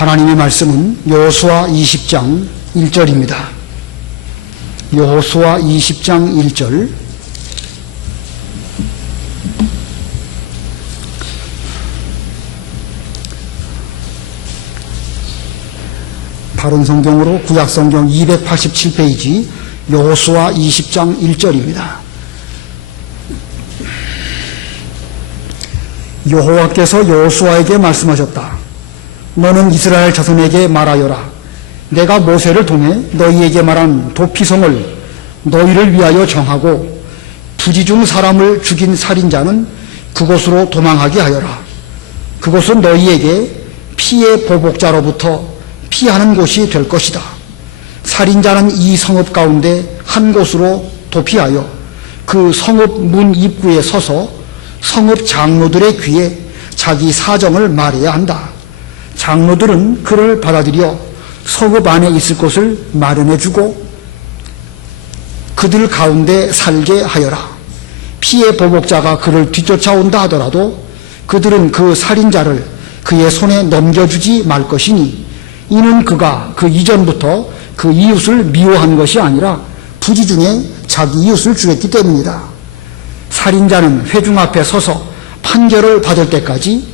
하나님의 말씀은 여호수아 20장 1절입니다. 여호수아 20장 1절. 바른 성경으로 구약성경 287페이지 여호수아 20장 1절입니다. 여호와께서 여호수아에게 말씀하셨다. 너는 이스라엘 자손에게 말하여라. 내가 모세를 통해 너희에게 말한 도피성을 너희를 위하여 정하고 부지 중 사람을 죽인 살인자는 그곳으로 도망하게 하여라. 그곳은 너희에게 피의 보복자로부터 피하는 곳이 될 것이다. 살인자는 이 성읍 가운데 한 곳으로 도피하여 그 성읍 문 입구에 서서 성읍 장로들의 귀에 자기 사정을 말해야 한다. 장로들은 그를 받아들여 성읍 안에 있을 곳을 마련해주고 그들 가운데 살게 하여라. 피의 보복자가 그를 뒤쫓아온다 하더라도 그들은 그 살인자를 그의 손에 넘겨주지 말 것이니 이는 그가 그 이전부터 그 이웃을 미워한 것이 아니라 부지 중에 자기 이웃을 죽였기 때문이다. 살인자는 회중 앞에 서서 판결을 받을 때까지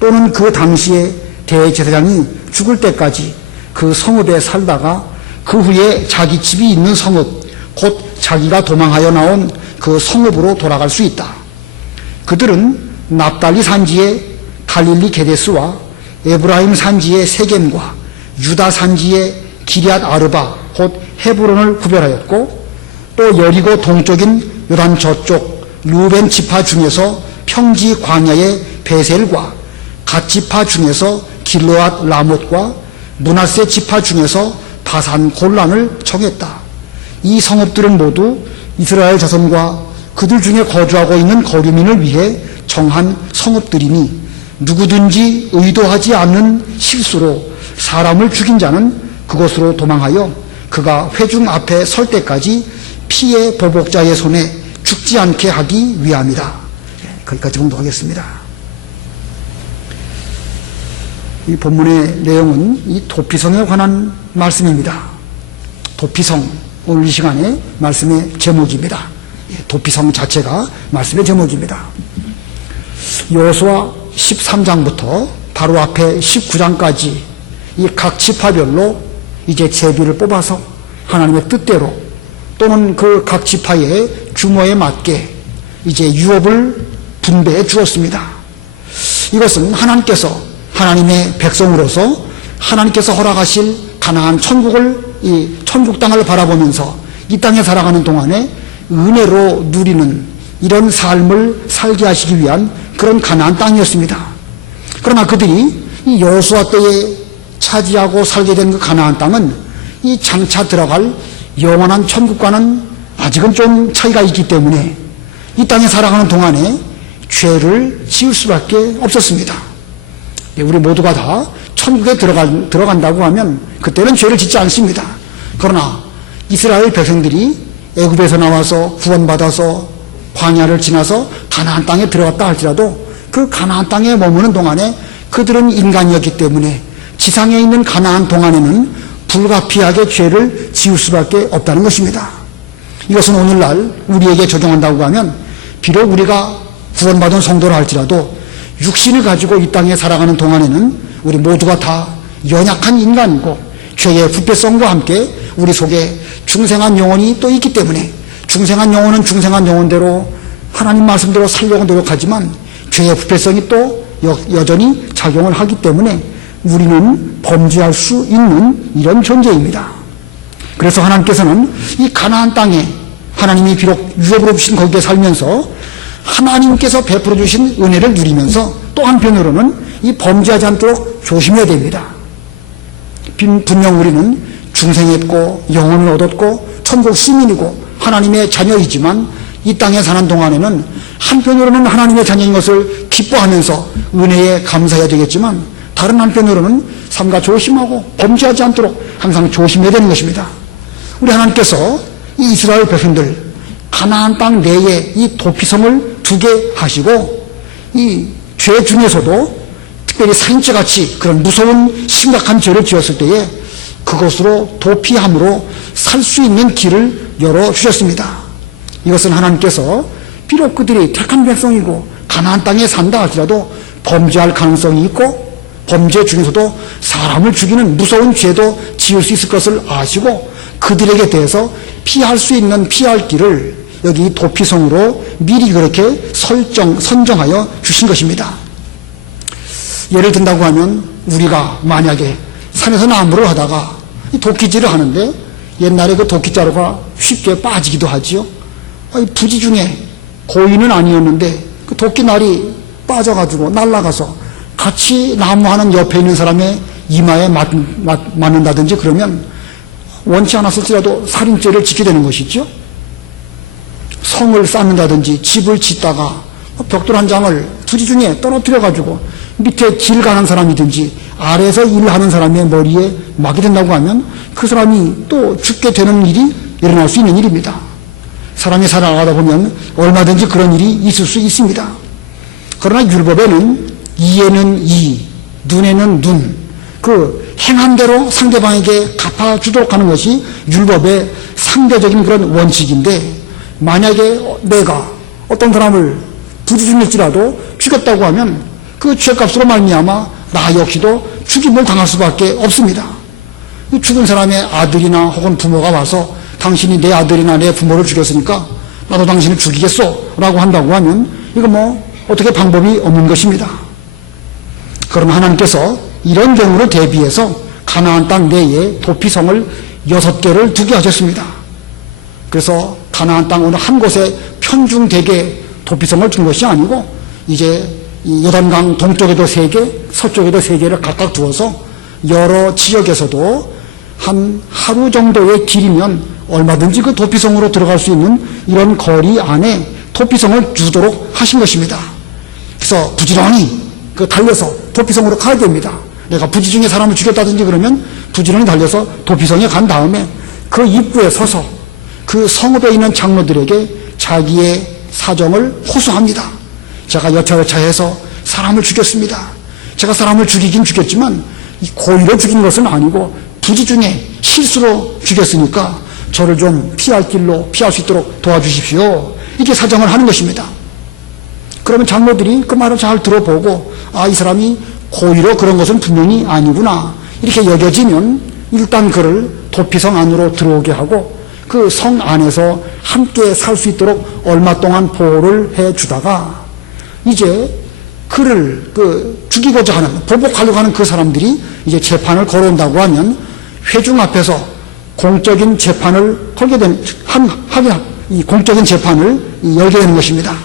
또는 그 당시에 대제사장이 죽을 때까지 그 성읍에 살다가 그 후에 자기 집이 있는 성읍, 곧 자기가 도망하여 나온 그 성읍으로 돌아갈 수 있다. 그들은 납달리 산지의 갈릴리 게데스와 에브라임 산지의 세겜과 유다 산지의 기럇 아르바 곧 헤브론을 구별하였고 또 여리고 동쪽인 요단 저쪽 루벤 지파 중에서 평지 광야의 베셀과 갓 지파 중에서 길르앗 라못과 므낫세 지파 중에서 바산 골란을 정했다. 이 성읍들은 모두 이스라엘 자손과 그들 중에 거주하고 있는 거류민을 위해 정한 성읍들이니 누구든지 의도하지 않는 실수로 사람을 죽인 자는 그곳으로 도망하여 그가 회중 앞에 설 때까지 피의 보복자의 손에 죽지 않게 하기 위함이다. 거기까지 봉독하겠습니다. 이 본문의 내용은 이 도피성에 관한 말씀입니다. 도피성, 오늘 이 시간에 말씀의 제목입니다. 도피성 자체가 말씀의 제목입니다. 여호수아 13장부터 바로 앞에 19장까지 이 각 지파별로 이제 제비를 뽑아서 하나님의 뜻대로 또는 그 각 지파의 규모에 맞게 이제 유업을 분배해 주었습니다. 이것은 하나님께서 하나님의 백성으로서 하나님께서 허락하실 가나안 천국을 이 천국 땅을 바라보면서 이 땅에 살아가는 동안에 은혜로 누리는 이런 삶을 살게 하시기 위한 그런 가나안 땅이었습니다. 그러나 그들이 이 여호수아 때에 차지하고 살게 된 그 가나안 땅은 이 장차 들어갈 영원한 천국과는 아직은 좀 차이가 있기 때문에 이 땅에 살아가는 동안에 죄를 지을 수밖에 없었습니다. 우리 모두가 다 천국에 들어간다고 하면 그때는 죄를 짓지 않습니다. 그러나 이스라엘 백성들이 애굽에서 나와서 구원받아서 광야를 지나서 가나안 땅에 들어갔다 할지라도 그 가나안 땅에 머무는 동안에 그들은 인간이었기 때문에 지상에 있는 가나안 동안에는 불가피하게 죄를 지을 수밖에 없다는 것입니다. 이것은 오늘날 우리에게 적용한다고 하면 비록 우리가 구원받은 성도라 할지라도 육신을 가지고 이 땅에 살아가는 동안에는 우리 모두가 다 연약한 인간이고 죄의 부패성과 함께 우리 속에 중생한 영혼이 또 있기 때문에 중생한 영혼은 중생한 영혼대로 하나님 말씀대로 살려고 노력하지만 죄의 부패성이 또 여전히 작용을 하기 때문에 우리는 범죄할 수 있는 이런 존재입니다. 그래서 하나님께서는 이 가나안 땅에 하나님이 비록 유업으로 주신 거기에 살면서 하나님께서 베풀어 주신 은혜를 누리면서 또 한편으로는 이 범죄하지 않도록 조심해야 됩니다. 분명 우리는 중생했고 영혼을 얻었고 천국 시민이고 하나님의 자녀이지만 이 땅에 사는 동안에는 한편으로는 하나님의 자녀인 것을 기뻐하면서 은혜에 감사해야 되겠지만 다른 한편으로는 삼가 조심하고 범죄하지 않도록 항상 조심해야 되는 것입니다. 우리 하나님께서 이 이스라엘 백성들 가나안 땅 내에 이 도피성을 두게 하시고 이 죄 중에서도 특별히 살인죄 같이 그런 무서운 심각한 죄를 지었을 때에 그것으로 도피함으로 살 수 있는 길을 열어주셨습니다. 이것은 하나님께서 비록 그들이 택한 백성이고 가나안 땅에 산다 할지라도 범죄할 가능성이 있고 범죄 중에서도 사람을 죽이는 무서운 죄도 지을 수 있을 것을 아시고 그들에게 대해서 피할 수 있는 피할 길을 여기 도피성으로 미리 그렇게 선정하여 주신 것입니다. 예를 든다고 하면 우리가 만약에 산에서 나무를 하다가 도끼질을 하는데 옛날에 그 도끼자루가 쉽게 빠지기도 하지요. 부지 중에 고인은 아니었는데 그 도끼날이 빠져가지고 날아가서 같이 나무하는 옆에 있는 사람의 이마에 맞는다든지 그러면 원치 않았을지라도 살인죄를 짓게 되는 것이죠. 성을 쌓는다든지 집을 짓다가 벽돌 한 장을 부지 중에 떨어뜨려가지고 밑에 길 가는 사람이든지 아래에서 일하는 사람의 머리에 막이 된다고 하면 그 사람이 또 죽게 되는 일이 일어날 수 있는 일입니다. 사람이 살아가다 보면 얼마든지 그런 일이 있을 수 있습니다. 그러나 율법에는 이에는 이, 눈에는 눈, 그 행한 대로 상대방에게 갚아주도록 하는 것이 율법의 상대적인 그런 원칙인데 만약에 내가 어떤 사람을 부지 중일지라도 죽였다고 하면 그 죄값으로 말미암아 나 역시도 죽임을 당할 수밖에 없습니다. 죽은 사람의 아들이나 혹은 부모가 와서 당신이 내 아들이나 내 부모를 죽였으니까 나도 당신을 죽이겠소 라고 한다고 하면 이거 어떻게 방법이 없는 것입니다. 그러나 하나님께서 이런 경우를 대비해서 가나안 땅 내에 도피성을 6개를 두게 하셨습니다. 그래서 가나안 땅 어느 한 곳에 편중되게 도피성을 준 것이 아니고 이제 이 요단강 동쪽에도 3개, 서쪽에도 3개를 각각 두어서 여러 지역에서도 한 하루 정도의 길이면 얼마든지 그 도피성으로 들어갈 수 있는 이런 거리 안에 도피성을 주도록 하신 것입니다. 그래서 부지런히 달려서 도피성으로 가야 됩니다. 내가 부지 중에 사람을 죽였다든지 그러면 부지런히 달려서 도피성에 간 다음에 그 입구에 서서 그 성읍에 있는 장로들에게 자기의 사정을 호소합니다. 제가 여차여차해서 사람을 죽였습니다. 제가 사람을 죽이긴 죽였지만 고의로 죽인 것은 아니고 부지 중에 실수로 죽였으니까 저를 좀 피할 길로 피할 수 있도록 도와주십시오. 이렇게 사정을 하는 것입니다. 그러면 장로들이 그 말을 잘 들어보고 이 사람이 고의로 그런 것은 분명히 아니구나 이렇게 여겨지면 일단 그를 도피성 안으로 들어오게 하고 그 성 안에서 함께 살 수 있도록 얼마 동안 보호를 해주다가 이제 그를 죽이고자 하는 보복하려고 하는 그 사람들이 이제 재판을 걸어온다고 하면 회중 앞에서 공적인 재판을 걸게 되는 이 공적인 재판을 열게 되는 것입니다.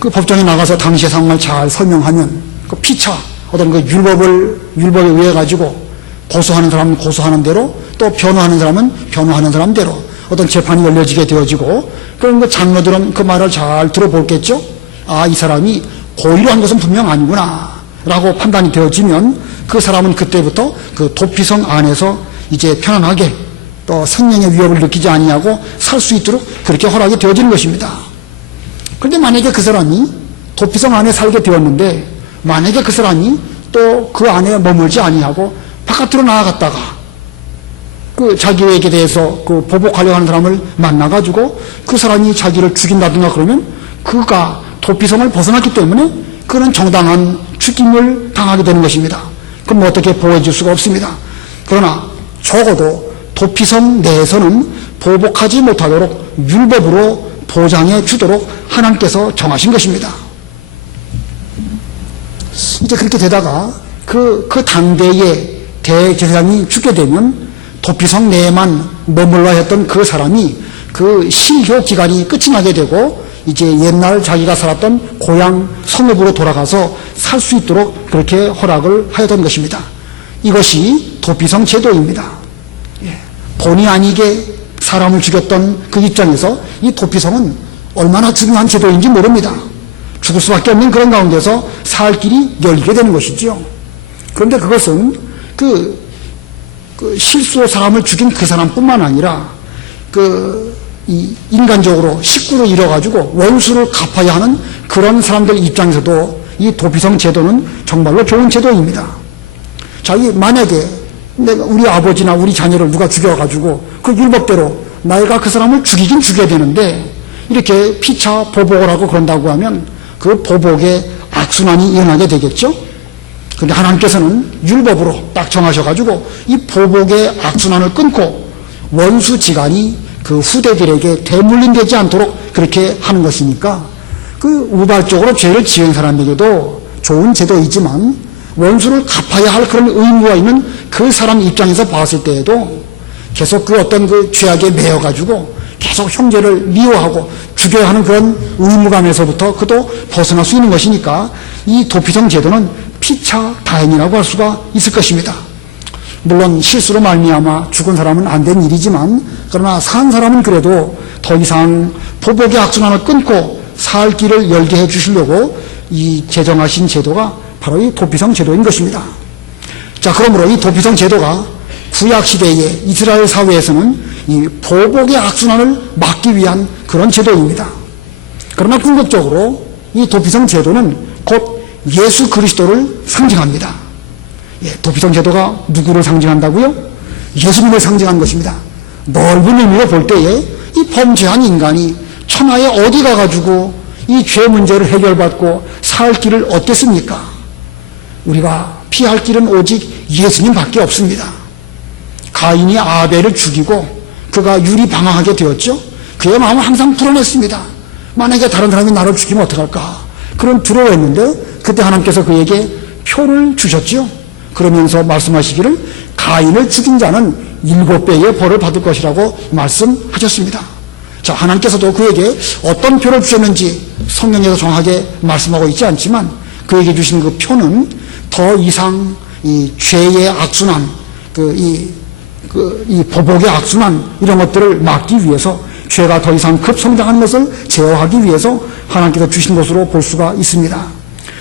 그 법정에 나가서 당시의 상황을 잘 설명하면 그 피차 어떤 그 율법에 의해 가지고 고소하는 사람은 고소하는 대로 또 변호하는 사람은 변호하는 사람대로 어떤 재판이 열려지게 되어지고 그럼 그 장로들은 그 말을 잘 들어보겠죠. 이 사람이 고의로 한 것은 분명 아니구나 라고 판단이 되어지면 그 사람은 그때부터 그 도피성 안에서 이제 편안하게 또 생명의 위협을 느끼지 아니하고 살 수 있도록 그렇게 허락이 되어지는 것입니다. 그런데 만약에 그 사람이 도피성 안에 살게 되었는데 만약에 그 사람이 또 그 안에 머물지 아니하고 바깥으로 나아갔다가 그 자기에게 대해서 그 보복하려고 하는 사람을 만나가지고 그 사람이 자기를 죽인다든가 그러면 그가 도피성을 벗어났기 때문에 그는 정당한 죽임을 당하게 되는 것입니다. 그럼 어떻게 보호해줄 수가 없습니다. 그러나 적어도 도피성 내에서는 보복하지 못하도록 율법으로 보장해 주도록 하나님께서 정하신 것입니다. 이제 그렇게 되다가 그 당대의 대제사장이 죽게 되면 도피성 내에만 머물러야 했던 그 사람이 그 실효 기간이 끝이 나게 되고 이제 옛날 자기가 살았던 고향 성읍으로 돌아가서 살 수 있도록 그렇게 허락을 하였던 것입니다. 이것이 도피성 제도입니다. 본의 아니게 사람을 죽였던 그 입장에서 이 도피성은 얼마나 중요한 제도인지 모릅니다. 죽을 수밖에 없는 그런 가운데서 살 길이 열리게 되는 것이죠. 그런데 그것은 그 실수로 사람을 죽인 그 사람뿐만 아니라 인간적으로 식구를 잃어가지고 원수를 갚아야 하는 그런 사람들 입장에서도 이 도피성 제도는 정말로 좋은 제도입니다. 자, 만약에 우리 아버지나 우리 자녀를 누가 죽여가지고 그 율법대로 나이가 그 사람을 죽이긴 죽여야 되는데 이렇게 피차 보복을 하고 그런다고 하면 그 보복의 악순환이 일어나게 되겠죠? 근데 하나님께서는 율법으로 딱 정하셔가지고 이 보복의 악순환을 끊고 원수지간이 그 후대들에게 대물림되지 않도록 그렇게 하는 것이니까 그 우발적으로 죄를 지은 사람에게도 좋은 제도이지만 원수를 갚아야 할 그런 의무가 있는 그 사람 입장에서 봤을 때에도 계속 그 어떤 그 죄악에 매여가지고 계속 형제를 미워하고 죽여야 하는 그런 의무감에서부터 그도 벗어날 수 있는 것이니까 이 도피성 제도는 피차 다행이라고 할 수가 있을 것입니다. 물론 실수로 말미암아 죽은 사람은 안 된 일이지만 그러나 산 사람은 그래도 더 이상 보복의 악순환을 끊고 살 길을 열게 해 주시려고 이 제정하신 제도가 바로 이 도피성 제도인 것입니다. 자, 그러므로 이 도피성 제도가 구약시대의 이스라엘 사회에서는 이 보복의 악순환을 막기 위한 그런 제도입니다. 그러나 궁극적으로 이 도피성 제도는 곧 예수 그리스도를 상징합니다. 도피성 제도가 누구를 상징한다고요? 예수님을 상징한 것입니다. 넓은 의미로 볼 때에 이 범죄한 인간이 천하에 어디 가가지고 이 죄 문제를 해결받고 살 길을 얻겠습니까? 우리가 피할 길은 오직 예수님밖에 없습니다. 가인이 아벨을 죽이고 그가 유리방황하게 되었죠. 그의 마음은 항상 불안했습니다. 만약에 다른 사람이 나를 죽이면 어떡할까? 그런 두려워했는데 그때 하나님께서 그에게 표를 주셨죠. 그러면서 말씀하시기를 가인을 죽인 자는 7배의 벌을 받을 것이라고 말씀하셨습니다. 자, 하나님께서도 그에게 어떤 표를 주셨는지 성경에서 정확하게 말씀하고 있지 않지만 그에게 주신 그 표는 더 이상 이 죄의 악순환, 이 보복의 악순환 이런 것들을 막기 위해서 죄가 더 이상 급성장하는 것을 제어하기 위해서 하나님께서 주신 것으로 볼 수가 있습니다.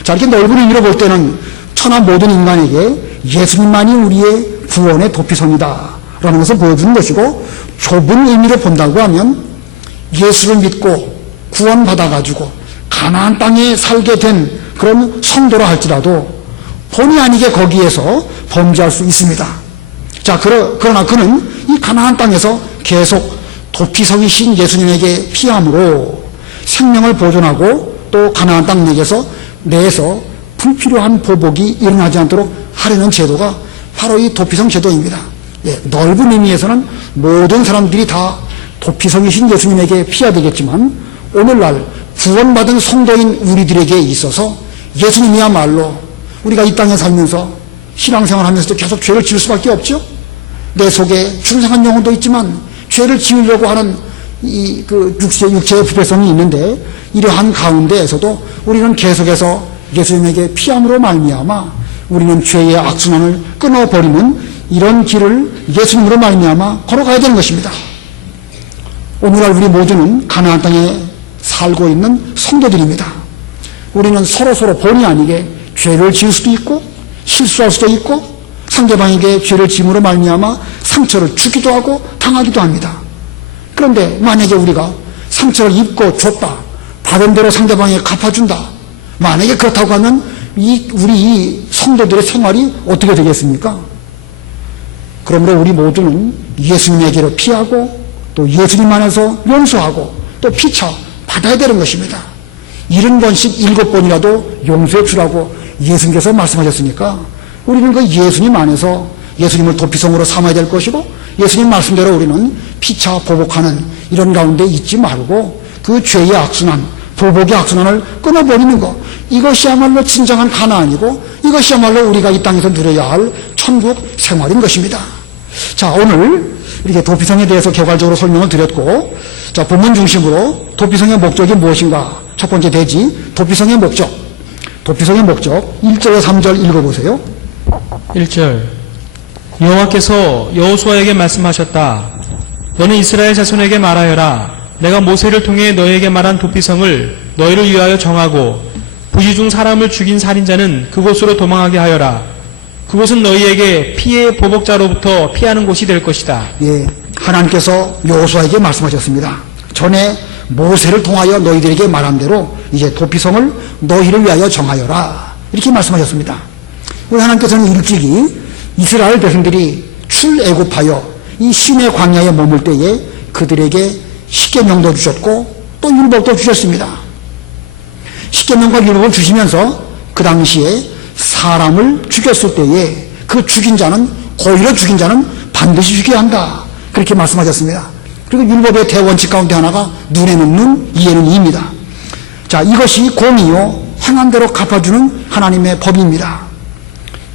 자, 이렇게 넓은 의미로 볼 때는 천하 모든 인간에게 예수님만이 우리의 구원의 도피성이다 라는 것을 보여주는 것이고, 좁은 의미로 본다고 하면 예수를 믿고 구원받아가지고 가나안 땅에 살게 된 그런 성도라 할지라도 본의 아니게 거기에서 범죄할 수 있습니다. 자, 그러나 그는 이 가나안 땅에서 계속 도피성이신 예수님에게 피함으로 생명을 보존하고 또 가나안 땅 내에서 불필요한 보복이 일어나지 않도록 하려는 제도가 바로 이 도피성 제도입니다. 넓은 의미에서는 모든 사람들이 다 도피성이신 예수님에게 피해야 되겠지만 오늘날 구원받은 성도인 우리들에게 있어서 예수님이야말로 우리가 이 땅에 살면서 신앙생활 하면서도 계속 죄를 지을 수밖에 없죠. 내 속에 충성한 영혼도 있지만 죄를 지으려고 하는 육체의 부패성이 있는데 이러한 가운데에서도 우리는 계속해서 예수님에게 피함으로 말미암아 우리는 죄의 악순환을 끊어버리는 이런 길을 예수님으로 말미암아 걸어가야 되는 것입니다. 오늘날 우리 모두는 가나안 땅에 살고 있는 성도들입니다. 우리는 서로 본의 아니게 죄를 지을 수도 있고 실수할 수도 있고 상대방에게 죄를 지음으로 말미암아 상처를 주기도 하고 당하기도 합니다. 그런데 만약에 우리가 상처를 입고 줬다, 받은 대로 상대방에게 갚아준다, 만약에 그렇다고 하면 우리 이 성도들의 생활이 어떻게 되겠습니까? 그러므로 우리 모두는 예수님에게로 피하고 또 예수님 안에서 용서하고 또 피차 받아야 되는 것입니다. 70번씩 7번이라도 용서해 주라고 예수님께서 말씀하셨으니까 우리는 그 예수님 안에서 예수님을 도피성으로 삼아야 될 것이고 예수님 말씀대로 우리는 피차 보복하는 이런 가운데 있지 말고 그 죄의 악순환, 보복의 악순환을 끊어버리는 것, 이것이야말로 진정한 가나안이고 이것이야말로 우리가 이 땅에서 누려야 할 천국 생활인 것입니다. 자, 오늘 이렇게 도피성에 대해서 개괄적으로 설명을 드렸고, 자, 본문 중심으로 도피성의 목적이 무엇인가? 첫 번째 대지, 도피성의 목적. 도피성의 목적 1절과 3절 읽어보세요. 1절 여호와께서 여호수아에게 말씀하셨다. 너는 이스라엘 자손에게 말하여라. 내가 모세를 통해 너에게 말한 도피성을 너희를 위하여 정하고 부지 중 사람을 죽인 살인자는 그곳으로 도망하게 하여라. 그곳은 너희에게 피해 보복자로부터 피하는 곳이 될 것이다. 예, 하나님께서 여호수아에게 말씀하셨습니다. 전에 모세를 통하여 너희들에게 말한 대로 이제 도피성을 너희를 위하여 정하여라. 이렇게 말씀하셨습니다. 우리 하나님께서는 일찍이 이스라엘 백성들이 출애굽하여 이 시내 광야에 머물 때에 그들에게 십계명도 주셨고 또 율법도 주셨습니다. 십계명과 율법을 주시면서 그 당시에 사람을 죽였을 때에 그 죽인 자는 고의로 죽인 자는 반드시 죽여야 한다. 그렇게 말씀하셨습니다. 그리고 율법의 대원칙 가운데 하나가 눈에는 눈, 이에는 이입니다. 자, 이것이 공의요 행한 대로 갚아주는 하나님의 법입니다.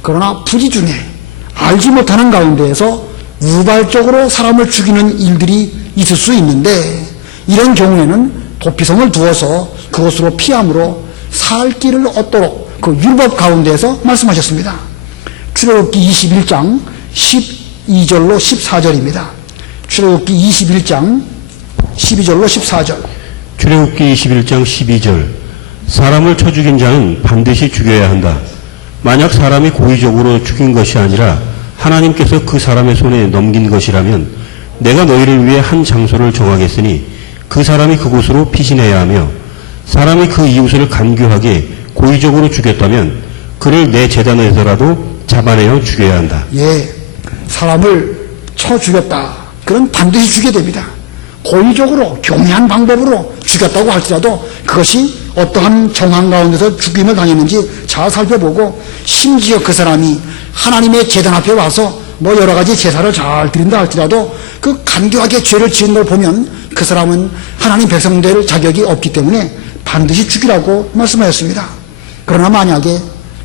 그러나 부지 중에 알지 못하는 가운데에서 우발적으로 사람을 죽이는 일들이 있을 수 있는데 이런 경우에는 도피성을 두어서 그것으로 피함으로 살 길을 얻도록 그 율법 가운데에서 말씀하셨습니다. 출애굽기 21장 12절로 14절입니다. 출애굽기 21장 12절로 14절. 출애굽기 21장 12절. 사람을 쳐 죽인 자는 반드시 죽여야 한다. 만약 사람이 고의적으로 죽인 것이 아니라 하나님께서 그 사람의 손에 넘긴 것이라면 내가 너희를 위해 한 장소를 정하겠으니 그 사람이 그곳으로 피신해야 하며 사람이 그 이웃을 간교하게 고의적으로 죽였다면 그를 내 제단에서라도 잡아내어 죽여야 한다. 예, 사람을 쳐 죽였다. 그럼 반드시 죽여야 됩니다. 고의적으로 교묘한 방법으로 죽였다고 할지라도 그것이 어떠한 정황 가운데서 죽임을 당했는지 잘 살펴보고 심지어 그 사람이 하나님의 제단 앞에 와서 뭐 여러 가지 제사를 잘 드린다 할지라도 그 간교하게 죄를 지은 걸 보면 그 사람은 하나님 백성 될 자격이 없기 때문에 반드시 죽이라고 말씀하셨습니다. 그러나 만약에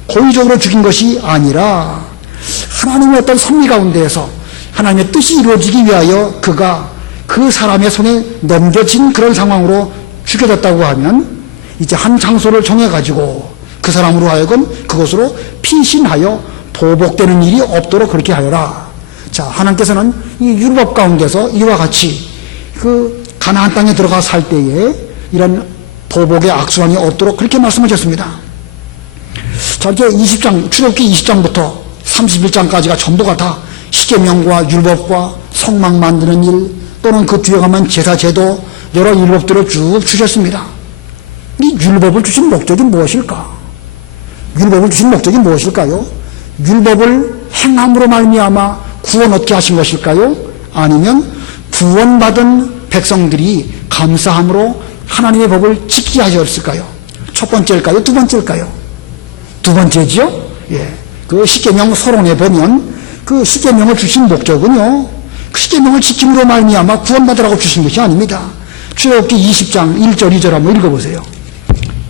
고의적으로 죽인 것이 아니라 하나님의 어떤 섭리 가운데에서 하나님의 뜻이 이루어지기 위하여 그가 그 사람의 손에 넘겨진 그런 상황으로 죽여졌다고 하면 이제 한 장소를 정해가지고 그 사람으로 하여금 그것으로 피신하여 보복되는 일이 없도록 그렇게 하여라. 자, 하나님께서는 이 율법 가운데서 이와 같이 그 가나안 땅에 들어가 살 때에 이런 보복의 악순환이 없도록 그렇게 말씀하셨습니다. 자, 이제 20장, 출애굽기 20장부터 31장까지가 전부가 다 십계명과 율법과 성막 만드는 일 또는 그 뒤에 가면 제사 제도 여러 율법들을 쭉 주셨습니다. 이 율법을 주신 목적이 무엇일까? 율법을 주신 목적이 무엇일까요? 율법을 행함으로 말미암아 구원 얻게 하신 것일까요? 아니면 구원받은 백성들이 감사함으로 하나님의 법을 지키게 하셨을까요? 첫 번째일까요? 두 번째일까요? 두 번째죠? 예. 그 십계명 서론에 보면 그 십계명을 주신 목적은요, 그 십계명을 지킴으로 말미암아 구원받으라고 주신 것이 아닙니다. 출애굽기 20장 1절 2절 한번 읽어보세요.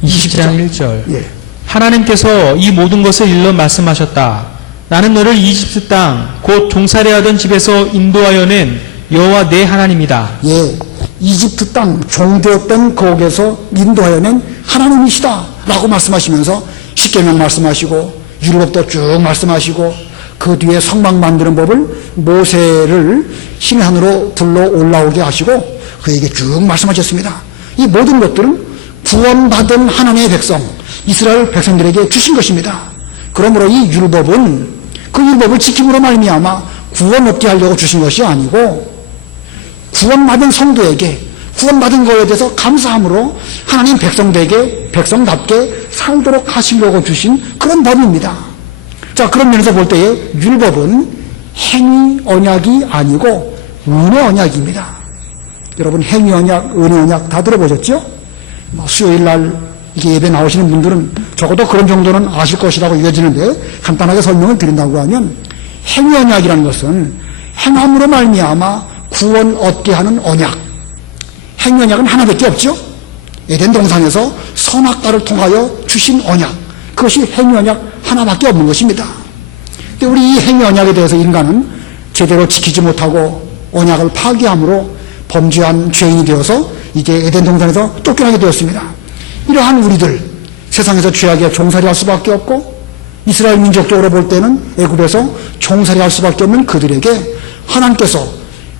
20장 1절. 예. 하나님께서 이 모든 것을 일러 말씀하셨다. 나는 너를 이집트 땅 곧 종살이하던 집에서 인도하여 낸 여호와 내 하나님이다. 예, 이집트 땅 종되었던 거기에서 인도하여 낸 하나님이시다 라고 말씀하시면서 십계명 말씀하시고 율법도 쭉 말씀하시고 그 뒤에 성막 만드는 법을 모세를 신산으로 불러 올라오게 하시고 그에게 쭉 말씀하셨습니다. 이 모든 것들은 구원받은 하나님의 백성 이스라엘 백성들에게 주신 것입니다. 그러므로 이 율법은 그 율법을 지킴으로 말미암아 구원 얻게 하려고 주신 것이 아니고 구원받은 성도에게 구원받은 것에 대해서 감사함으로 하나님 백성들에게 백성답게 살도록 하시려고 주신 그런 법입니다. 자, 그런 면에서 볼 때에 율법은 행위 언약이 아니고 은혜 언약입니다. 여러분 행위 언약, 은혜 언약 다 들어보셨죠? 수요일 날 이게 예배 나오시는 분들은 적어도 그런 정도는 아실 것이라고 여겨지는데 간단하게 설명을 드린다고 하면 행위 언약이라는 것은 행함으로 말미암아 구원 얻게 하는 언약. 행위 언약은 하나밖에 없죠. 에덴 동산에서 선악과를 통하여 주신 언약. 그것이 행위 언약 하나밖에 없는 것입니다. 근데 우리 이 행위 언약에 대해서 인간은 제대로 지키지 못하고 언약을 파기함으로 범죄한 죄인이 되어서 이제 에덴 동산에서 쫓겨나게 되었습니다. 이러한 우리들 세상에서 죄악에 종살이할 수밖에 없고 이스라엘 민족적으로 볼 때는 애굽에서 종살이할 수밖에 없는 그들에게 하나님께서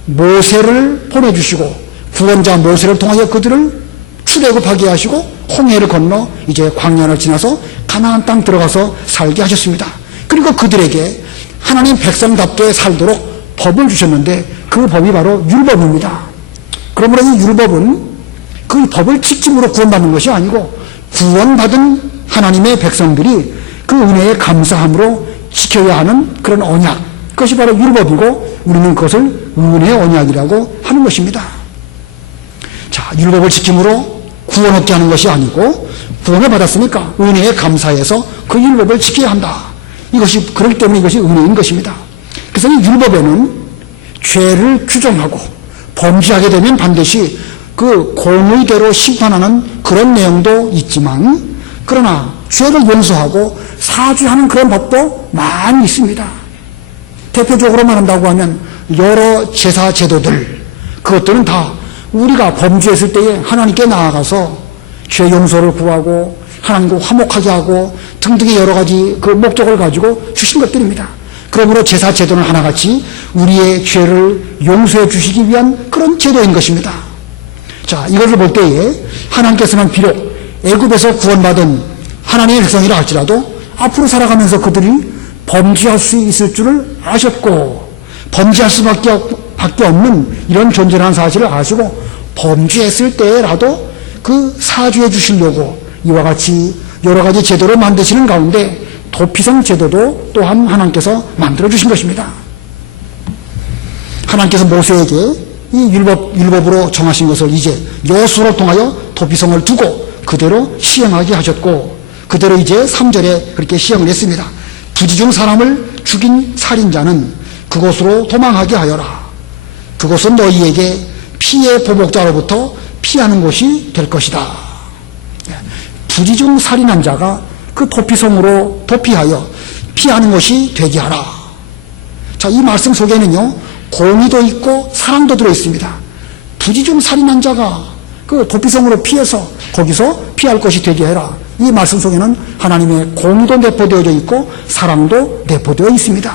모세를 보내주시고 구원자 모세를 통하여 그들을 출애굽하게 하시고 홍해를 건너 이제 광야를 지나서 가나안 땅 들어가서 살게 하셨습니다. 그리고 그들에게 하나님 백성답게 살도록 법을 주셨는데 그 법이 바로 율법입니다. 그러므로 이 율법은 그 법을 지킴으로 구원받는 것이 아니고 구원받은 하나님의 백성들이 그 은혜에 감사함으로 지켜야 하는 그런 언약, 그것이 바로 율법이고 우리는 그것을 은혜의 언약이라고 하는 것입니다. 자, 율법을 지킴으로 구원 얻게 하는 것이 아니고 구원을 받았으니까 은혜에 감사해서 그 율법을 지켜야 한다. 이것이 그렇기 때문에 이것이 은혜인 것입니다. 그래서 이 율법에는 죄를 규정하고 범죄하게 되면 반드시 그 공의대로 심판하는 그런 내용도 있지만 그러나 죄를 용서하고 사죄하는 그런 법도 많이 있습니다. 대표적으로 말한다고 하면 여러 제사 제도들, 그것들은 다 우리가 범죄했을 때에 하나님께 나아가서 죄 용서를 구하고 하나님과 화목하게 하고 등등의 여러 가지 그 목적을 가지고 주신 것들입니다. 그러므로 제사 제도는 하나같이 우리의 죄를 용서해 주시기 위한 그런 제도인 것입니다. 자, 이것을 볼 때에 하나님께서는 비록 애굽에서 구원받은 하나님의 백성이라 할지라도 앞으로 살아가면서 그들이 범죄할 수 있을 줄을 아셨고 범죄할 수밖에 없는 이런 존재라는 사실을 아시고 범죄했을 때라도 그 사죄해 주시려고 이와 같이 여러 가지 제도를 만드시는 가운데 도피성 제도도 또한 하나님께서 만들어 주신 것입니다. 하나님께서 모세에게 이 율법으로 정하신 것을 이제 여호수아를 통하여 도피성을 두고 그대로 시행하게 하셨고 그대로 이제 3절에 그렇게 시행을 했습니다. 부지 중 사람을 죽인 살인자는 그곳으로 도망하게 하여라. 그곳은 너희에게 피의 보복자로부터 피하는 곳이 될 것이다. 부지 중 살인한 자가 그 도피성으로 도피하여 피하는 것이 되게 하라. 자, 이 말씀 속에는요 공의도 있고 사랑도 들어있습니다. 부지 중 살인한 자가 그 도피성으로 피해서 거기서 피할 것이 되게 해라. 이 말씀 속에는 하나님의 공의도 내포되어져 있고 사랑도 내포되어 있습니다.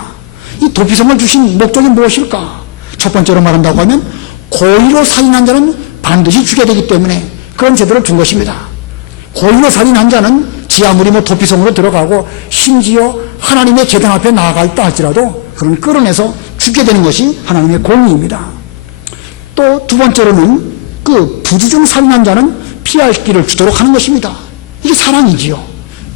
이 도피성을 주신 목적이 무엇일까? 첫 번째로 말한다고 하면 고의로 살인한 자는 반드시 죽여야 되기 때문에 그런 제도를 둔 것입니다. 고의로 살인한 자는 지 아무리 도피성으로 들어가고 심지어 하나님의 제단 앞에 나아가 있다 할지라도 그런 끌어내서 죽게 되는 것이 하나님의 공의입니다. 또 두 번째로는 그 부지 중 살인한 자는 피할 길을 주도록 하는 것입니다. 이게 사랑이지요.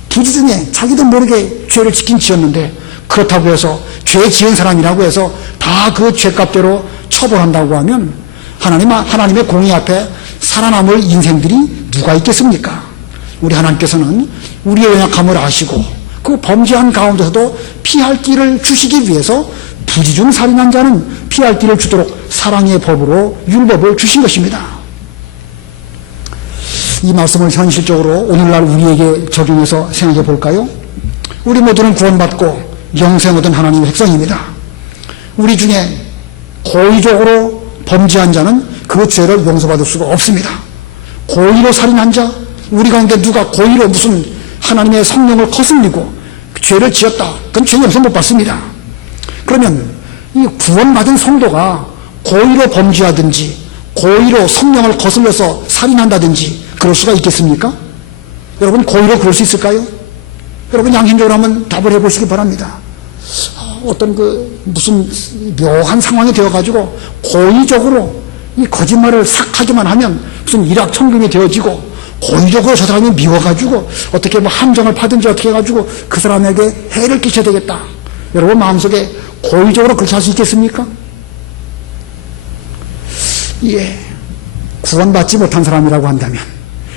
부지 중에 자기도 모르게 죄를 지었는데 그렇다고 해서 죄 지은 사람이라고 해서 다 그 죄값대로 처벌한다고 하면 하나님의 공의 앞에 살아남을 인생들이 누가 있겠습니까? 우리 하나님께서는 우리의 연약함을 아시고 그 범죄한 가운데서도 피할 길을 주시기 위해서 부지 중 살인한 자는 피할 길을 주도록 사랑의 법으로 율법을 주신 것입니다. 이 말씀을 현실적으로 오늘날 우리에게 적용해서 생각해 볼까요? 우리 모두는 구원받고 영생 얻은 하나님의 백성입니다. 우리 중에 고의적으로 범죄한 자는 그 죄를 용서받을 수가 없습니다. 고의로 살인한 자, 우리 가운데 누가 고의로 무슨 하나님의 성령을 거슬리고 죄를 지었다. 그건 죄 용서 못 받습니다. 그러면 이 구원받은 성도가 고의로 범죄하든지 고의로 성령을 거슬려서 살인한다든지 그럴 수가 있겠습니까? 여러분 고의로 그럴 수 있을까요? 여러분 양심적으로 한번 답을 해보시기 바랍니다. 어떤 무슨 묘한 상황이 되어가지고 고의적으로 이 거짓말을 싹 하기만 하면 무슨 일확천금이 되어지고 고의적으로 저 사람이 미워가지고 어떻게 함정을 파든지 어떻게 해가지고 그 사람에게 해를 끼쳐야 되겠다. 여러분 마음속에 고의적으로 그렇게 할 수 있겠습니까? 예. 구원받지 못한 사람이라고 한다면,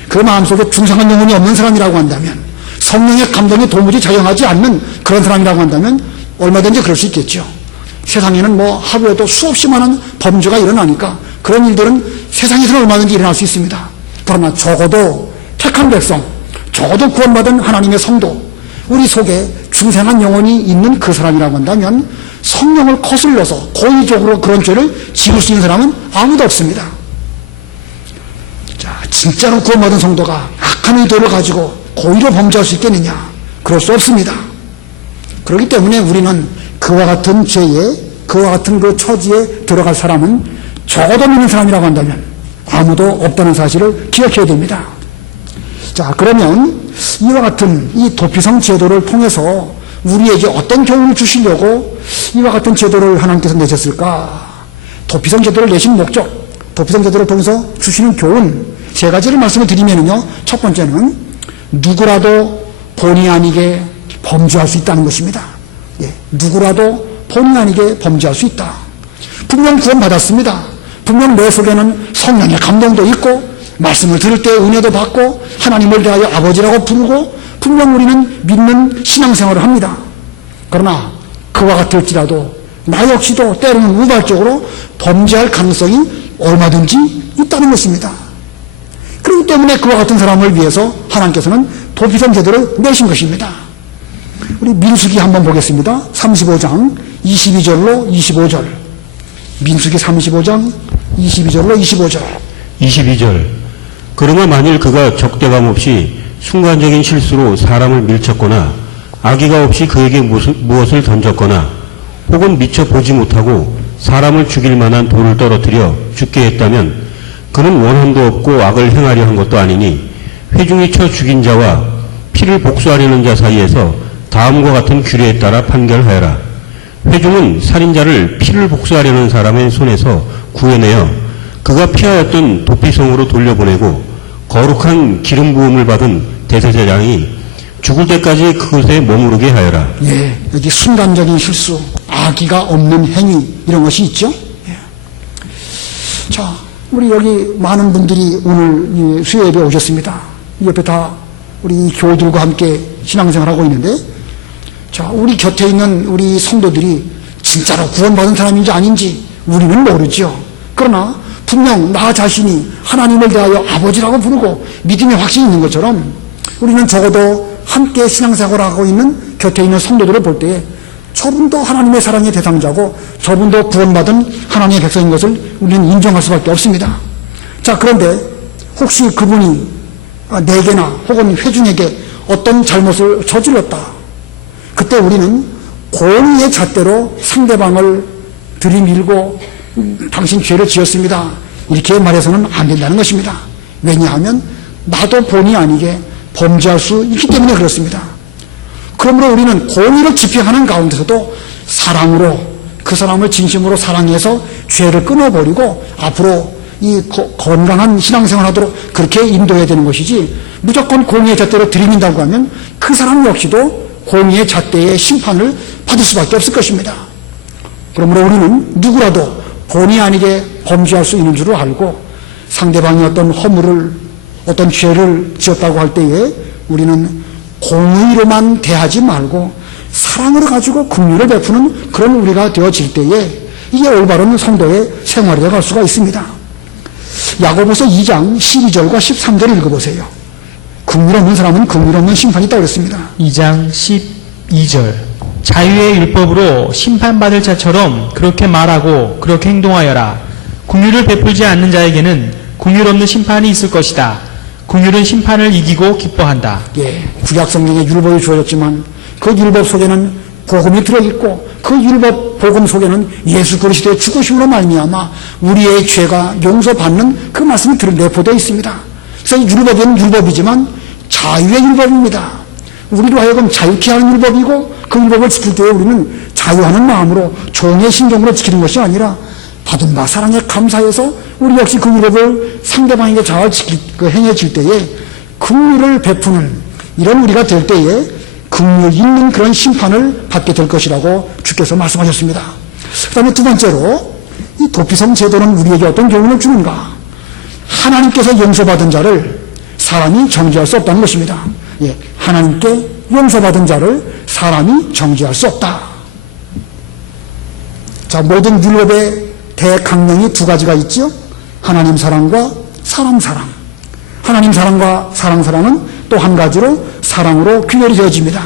그 마음속에 중상한 영혼이 없는 사람이라고 한다면, 성령의 감동이 도무지 작용하지 않는 그런 사람이라고 한다면 얼마든지 그럴 수 있겠죠. 세상에는 하루에도 수없이 많은 범죄가 일어나니까 그런 일들은 세상에서는 얼마든지 일어날 수 있습니다. 그러나 적어도 택한 백성, 적어도 구원받은 하나님의 성도, 우리 속에 중생한 영혼이 있는 그 사람이라고 한다면 성령을 거슬러서 고의적으로 그런 죄를 지을 수 있는 사람은 아무도 없습니다. 자, 진짜로 구원받은 성도가 악한 의도를 가지고 고의로 범죄할 수 있겠느냐? 그럴 수 없습니다. 그렇기 때문에 우리는 그와 같은 죄에, 그와 같은 그 처지에 들어갈 사람은 적어도 믿는 사람이라고 한다면 아무도 없다는 사실을 기억해야 됩니다. 자, 그러면 이와 같은 이 도피성 제도를 통해서 우리에게 어떤 교훈을 주시려고 이와 같은 제도를 하나님께서 내셨을까? 도피성 제도를 내신 목적, 도피성 제도를 통해서 주시는 교훈 세 가지를 말씀을 드리면요. 첫 번째는 누구라도 본의 아니게 범죄할 수 있다는 것입니다. 예, 누구라도 본의 아니게 범죄할 수 있다. 분명 구원받았습니다. 분명 내 속에는 성령의 감동도 있고 말씀을 들을 때 은혜도 받고 하나님을 대하여 아버지라고 부르고 분명 우리는 믿는 신앙생활을 합니다. 그러나 그와 같을지라도 나 역시도 때로는 우발적으로 범죄할 가능성이 얼마든지 있다는 것입니다. 그렇기 때문에 그와 같은 사람을 위해서 하나님께서는 도피성 제도를 내신 것입니다. 우리 민수기 한번 보겠습니다. 35장 22절로 25절. 민수기 35장 22절로 25절. 22절. 그러나 만일 그가 적대감 없이 순간적인 실수로 사람을 밀쳤거나 악의가 없이 그에게 무엇을 던졌거나 혹은 미처 보지 못하고 사람을 죽일 만한 돌을 떨어뜨려 죽게 했다면 그는 원한도 없고 악을 행하려 한 것도 아니니 회중이 쳐 죽인 자와 피를 복수하려는 자 사이에서 다음과 같은 규례에 따라 판결하여라. 회중은 살인자를 피를 복수하려는 사람의 손에서 구해내어 그가 피하였던 도피성으로 돌려보내고 거룩한 기름 부음을 받은 대제사장이 죽을 때까지 그곳에 머무르게 하여라. 예, 여기 순간적인 실수, 악의가 없는 행위 이런 것이 있죠. 예. 자, 우리 여기 많은 분들이 오늘 수요예배 오셨습니다. 옆에 다 우리 교우들과 함께 신앙생활하고 있는데, 자, 우리 곁에 있는 우리 성도들이 진짜로 구원받은 사람인지 아닌지 우리는 모르죠. 그러나 분명 나 자신이 하나님을 대하여 아버지라고 부르고 믿음의 확신이 있는 것처럼 우리는 적어도 함께 신앙생활하고 있는 곁에 있는 성도들을 볼 때에 저분도 하나님의 사랑의 대상자고 저분도 구원받은 하나님의 백성인 것을 우리는 인정할 수밖에 없습니다. 자, 그런데 혹시 그분이 내게나 혹은 회중에게 어떤 잘못을 저질렀다. 그때 우리는 공의의 잣대로 상대방을 들이밀고 당신 죄를 지었습니다. 이렇게 말해서는 안 된다는 것입니다. 왜냐하면 나도 본의 아니게 범죄할 수 있기 때문에 그렇습니다. 그러므로 우리는 공의를 집행하는 가운데서도 사랑으로 그 사람을 진심으로 사랑해서 죄를 끊어버리고 앞으로 이 건강한 신앙생활 하도록 그렇게 인도해야 되는 것이지 무조건 공의의 잣대로 들이민다고 하면 그 사람 역시도 공의의 잣대의 심판을 받을 수밖에 없을 것입니다. 그러므로 우리는 누구라도 본의 아니게 범죄할 수 있는 줄을 알고 상대방이 어떤 허물을 어떤 죄를 지었다고 할 때에 우리는 공의로만 대하지 말고 사랑으로 가지고 긍휼을 베푸는 그런 우리가 되어질 때에 이게 올바른 성도의 생활이 되어갈 수가 있습니다. 야고보서 2장 12절과 13절을 읽어보세요. 긍휼 없는 사람은 긍휼 없는 심판이 있다고 그랬습니다. 2장 12절. 자유의 율법으로 심판받을 자처럼 그렇게 말하고 그렇게 행동하여라. 긍휼을 베풀지 않는 자에게는 긍휼 없는 심판이 있을 것이다. 긍휼은 심판을 이기고 기뻐한다. 예, 구약 성경에 율법이 주어졌지만 그 율법 속에는 복음이 들어있고 그 율법 복음 속에는 예수 그리스도의 죽으심으로 말미암아 우리의 죄가 용서받는 그 말씀이 내포되어 있습니다. 그래서 율법은 율법이지만 자유의 율법입니다. 우리로 하여금 자유케 하는 율법이고 그 율법을 지킬 때에 우리는 자유하는 마음으로 종의 신경으로 지키는 것이 아니라 받은 바 사랑에 감사해서 우리 역시 그 율법을 상대방에게 잘 행해질 때에 긍휼을 베푸는 이런 우리가 될 때에 긍휼 있는 그런 심판을 받게 될 것이라고 주께서 말씀하셨습니다. 그 다음에 두 번째로 이 도피성 제도는 우리에게 어떤 교훈을 주는가? 하나님께서 용서받은 자를 사람이 정죄할 수 없다는 것입니다. 예, 하나님께 용서받은 자를 사람이 정죄할 수 없다. 자, 모든 율법의 대강령이 두 가지가 있죠. 하나님 사랑과 사람 사랑. 하나님 사랑과 사랑은 또 한 가지로 사랑으로 귀결이 되어집니다.